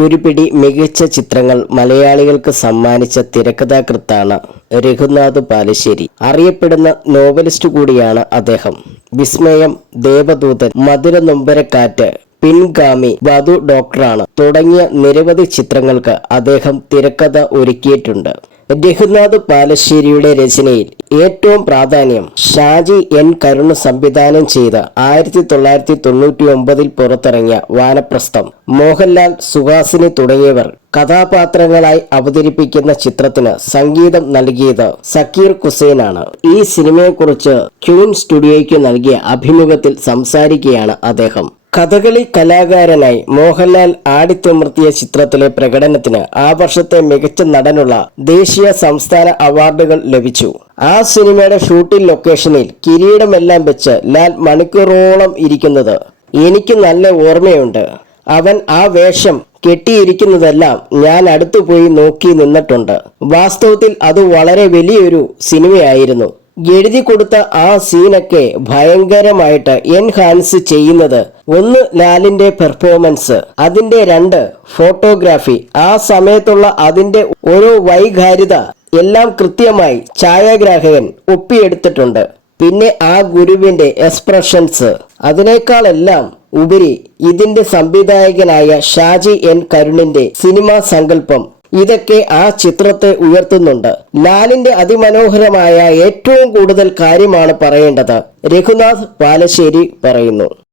ഒരു പിടി മികച്ച ചിത്രങ്ങൾ മലയാളികൾക്ക് സമ്മാനിച്ച തിരക്കഥാകൃത്താണ് രഘുനാഥ് പാലശ്ശേരി. അറിയപ്പെടുന്ന നോവലിസ്റ്റ് കൂടിയാണ് അദ്ദേഹം. വിസ്മയം ദേവദൂതൻ മധുര നൊമ്പരക്കാറ്റ് പിൻഗാമി വധു ഡോക്ടറാണ് തുടങ്ങിയ നിരവധി ചിത്രങ്ങൾക്ക് അദ്ദേഹം തിരക്കഥ ഒരുക്കിയിട്ടുണ്ട്. രഘുനാഥ് പാലശ്ശേരിയുടെ രചനയിൽ ഏറ്റവും പ്രാധാന്യം ഷാജി എൻ കരുണ് സംവിധാനം ചെയ്ത ആയിരത്തി തൊള്ളായിരത്തി തൊണ്ണൂറ്റി ഒമ്പതിൽ പുറത്തിറങ്ങിയ വാനപ്രസ്ഥം മോഹൻലാൽ സുഹാസിനി തുടങ്ങിയവർ കഥാപാത്രങ്ങളായി അവതരിപ്പിക്കുന്ന ചിത്രത്തിന് സംഗീതം നൽകിയത് സക്കീർ കുസൈനാണ്. ഈ സിനിമയെക്കുറിച്ച് ക്യൂൻ സ്റ്റുഡിയോയ്ക്ക് നൽകിയ അഭിമുഖത്തിൽ സംസാരിക്കുകയാണ് അദ്ദേഹം. കഥകളി കലാകാരനായി മോഹൻലാൽ ആടിത്തിമർത്തിയ ചിത്രത്തിലെ പ്രകടനത്തിന് ആ വർഷത്തെ മികച്ച നടനുള്ള ദേശീയ സംസ്ഥാന അവാർഡുകൾ ലഭിച്ചു. ആ സിനിമയുടെ ഷൂട്ടിംഗ് ലൊക്കേഷനിൽ കിരീടമെല്ലാം വെച്ച് ലാൽ മണിക്കൂറോളം ഇരിക്കുന്നത് എനിക്ക് നല്ല ഓർമ്മയുണ്ട്. അവൻ ആ വേഷം കെട്ടിയിരിക്കുന്നതെല്ലാം ഞാൻ അടുത്തുപോയി നോക്കി നിന്നിട്ടുണ്ട്. വാസ്തവത്തിൽ അത് വളരെ വലിയൊരു സിനിമയായിരുന്നു. എഴുതി കൊടുത്ത ആ സീനൊക്കെ ഭയങ്കരമായിട്ട് എൻഹാൻസ് ചെയ്യുന്നത്. ഒന്ന് ലാലിന്റെ പെർഫോമൻസ്. അതിന്റെ രണ്ട് ഫോട്ടോഗ്രാഫി. ആ സമയത്തുള്ള അതിന്റെ ഓരോ വൈകാരിത എല്ലാം കൃത്യമായി ഛായാഗ്രാഹകൻ ഒപ്പിയെടുത്തിട്ടുണ്ട്. പിന്നെ ആ ഗുരുവിന്റെ എക്സ്പ്രഷൻസ്. അതിനേക്കാളെല്ലാം ഉപരി ഇതിന്റെ സംവിധായകനായ ഷാജി എൻ കരുണിന്റെ സിനിമാ സങ്കല്പം. ഇതൊക്കെ ആ ചിത്രത്തെ ഉയർത്തുന്നുണ്ട്. ലാലിന്റെ അതിമനോഹരമായ ഏറ്റവും കൂടുതൽ കാര്യമാണ് പറയേണ്ടത്. രഘുനാഥ് പാലശ്ശേരി പറയുന്നു.